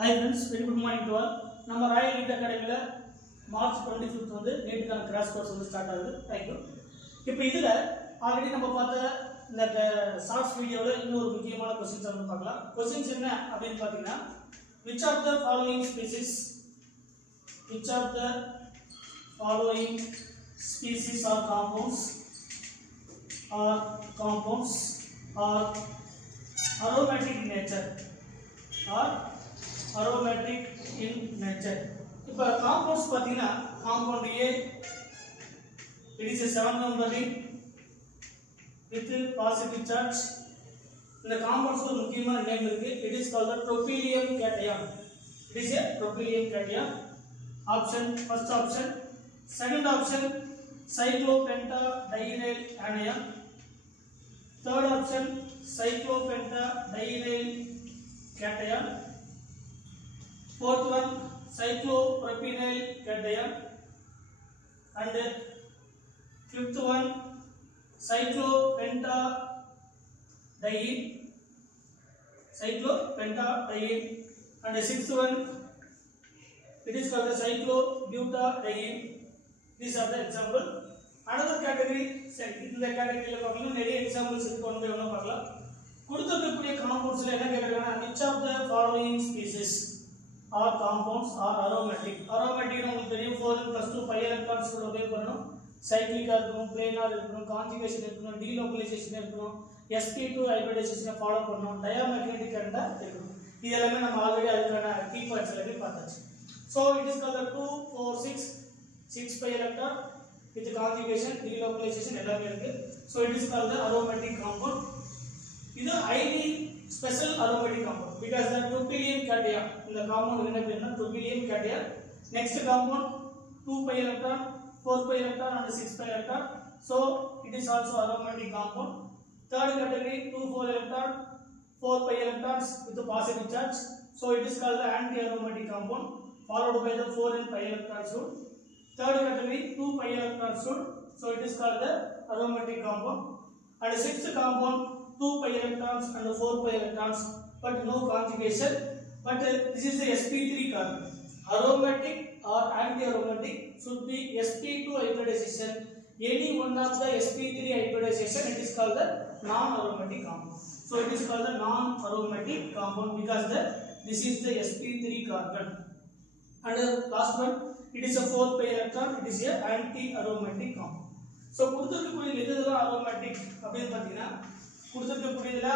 Hi friends, very good morning to all. நம்ம Royal NEET அகாடமில March 25th வந்து நீட்டுக்கான crash course வந்து start ஆகுது. Thank you. இப்போ இதுல ஆல்ரெடி நம்ம பார்த்த இந்த ஷார்ட்ஸ் வீடியோல இன்னொரு முக்கியமான क्वेश्चंस வந்து பார்க்கலாம். क्वेश्चंस என்ன அப்படினு பாத்தீங்கன்னா which of the following species or compounds are aromatic in nature இப்போ compounds பாத்தீங்கன்னா compound A it is a 7-member ring with positive charge. இந்த compounds ஒரு முக்கியமான நேம் இருக்கு. It is called the tropylium cation. It is a tropylium cation. First option. Second option cyclopentadienyl anion. Third option cyclopentadienyl cation. Fourth one cyclopropenyl cation. And fifth one cyclopentadiene. And the sixth one it is called the cyclobutadiene. These are the example. Another category இந்த கேட்டகரியில பாத்தீங்கன்னா நிறைய examples இருக்கு. ஒன்று ஒண்ணா பார்க்கலாம். கொடுத்திருக்கக்கூடிய காம்பவுண்ட்ஸ்ல என்ன கேக்குறாங்கன்னா which of the following species or compounds are aromatic. Aromatic உங்களுக்கு தெரியும் 4n+2 pi electrons உள்ள ஒரே பண்ணனும். சைக்ளிக்கா இருக்கணும், பிளேனா இருக்கணும், கான்ஜுகேஷன் இருக்கணும், டீலோகலைசேஷன் இருக்கணும், sp2 ஹைபிரிடைசேஷனை ஃபாலோ பண்ணனும், டயாமேக்னெட்டிக் கரண்டா இருக்கணும். இது எல்லாமே நம்ம ஆல்ரெடி அதுக்கான கீ பாயிண்ட்ஸ் எல்லாமே பார்த்தாச்சு. So it is called the 2 4 6 pi electron with conjugation, delocalization எல்லாமே இருக்கு. So it is called the aromatic compound. இது highly special aromatic compound because the tropylium cation. இந்த compound என்ன பேருனா tropylium cation. Next compound 2 pi electron, 4 pi electron and 6 pi electron. So it is also aromatic compound. Third category 2 4 electron, 4 pi electrons with a positive charge. So it is called the anti-aromatic compound, followed by the 4n pi electron group. Third category 2 pi electron group. So it is called the aromatic compound. And the sixth compound 2 pi electrons and 4 pi electrons but no conjugation. But this is the sp3 carbon. Aromatic or anti-aromatic should be sp2 hybridization. Any one of the sp3 hybridization it is called the non-aromatic compound. So it is called the non-aromatic compound because this is the sp3 carbon. And last one it is a 4 pi electron, it is a anti-aromatic compound. So கொடுத்திருக்கக்கூடிய எதுல aromatic அப்படினு பாத்தீங்கன்னா கொடுத்திருக்கக்கூடியதுல